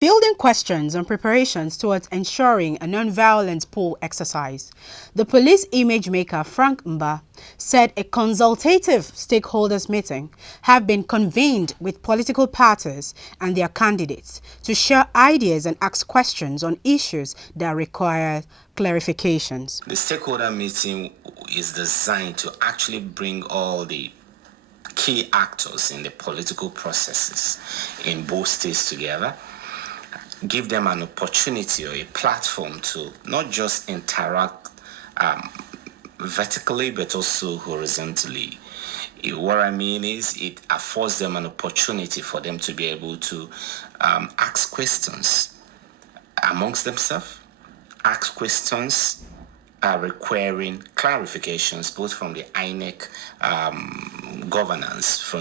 Fielding questions on preparations towards ensuring a non-violent poll exercise, the police image maker Frank Mba said a consultative stakeholders meeting have been convened with political parties and their candidates to share ideas and ask questions on issues that require clarifications. The stakeholder meeting is designed to actually bring all the key actors in the political processes in both states together, give them an opportunity or a platform to not just interact vertically but also horizontally. What I mean is it affords them an opportunity for them to be able to ask questions amongst themselves, ask questions requiring clarifications both from the INEC governance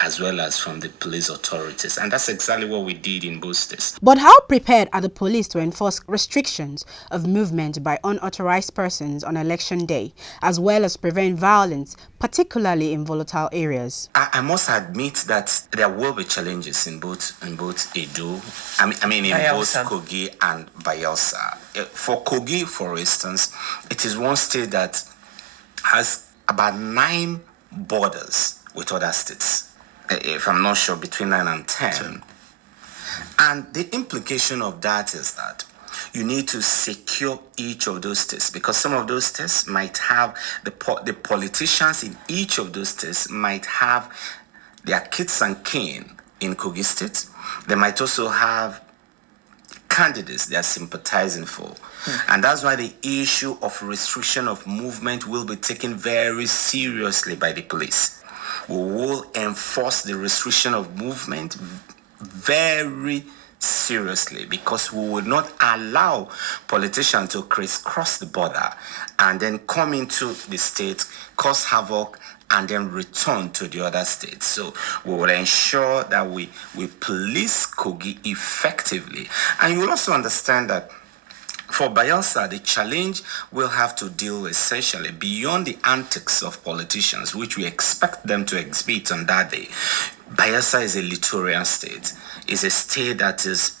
as well as from the police authorities. And that's exactly what we did in both states. But how prepared are the police to enforce restrictions of movement by unauthorized persons on election day, as well as prevent violence, particularly in volatile areas? I must admit that there will be challenges in both Edo, both Kogi and Bayelsa. For Kogi, for instance, it is one state that has about 9 borders with other states, if I'm not sure, between 9 and 10. And the implication of that is that you need to secure each of those states, because some of those states might have the politicians in each of those states might have their kids and kin in Kogi State. They might also have candidates they are sympathizing for. And that's why the issue of restriction of movement will be taken very seriously by the police. We will enforce the restriction of movement very seriously, because we will not allow politicians to crisscross the border and then come into the state, cause havoc, and then return to the other states. So we will ensure that we police Kogi effectively. And you will also understand that for Bayelsa, the challenge will have to deal essentially beyond the antics of politicians, which we expect them to exhibit on that day. Bayelsa is a littoral state. It's a state that is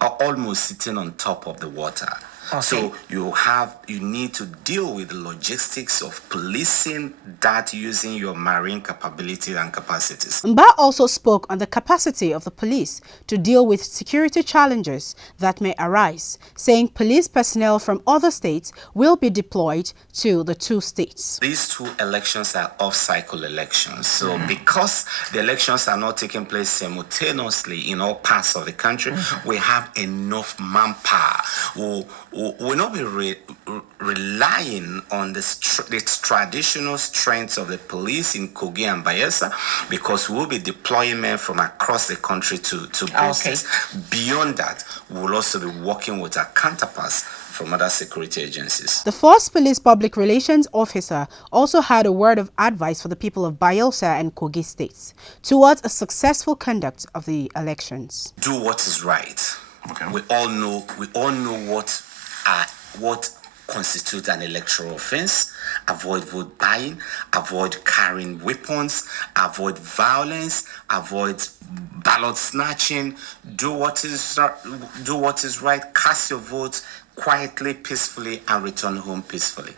almost sitting on top of the water. Okay. So you need to deal with the logistics of policing that using your marine capability and capacities. Mba also spoke on the capacity of the police to deal with security challenges that may arise, saying police personnel from other states will be deployed to the 2 states. These 2 elections are off-cycle elections. So because the elections are not taking place simultaneously in all parts of the country, we have enough manpower. We'll not be relying on the traditional strengths of the police in Kogi and Bayelsa, because we'll be deploying men from across the country to both states. Beyond that, we'll also be working with our counterparts from other security agencies. The Force Police Public Relations Officer also had a word of advice for the people of Bayelsa and Kogi states towards a successful conduct of the elections. Do what is right. Okay. We all know what constitutes an electoral offense. Avoid vote buying, avoid carrying weapons, avoid violence, avoid ballot snatching. Do what is right, cast your vote quietly, peacefully, and return home peacefully.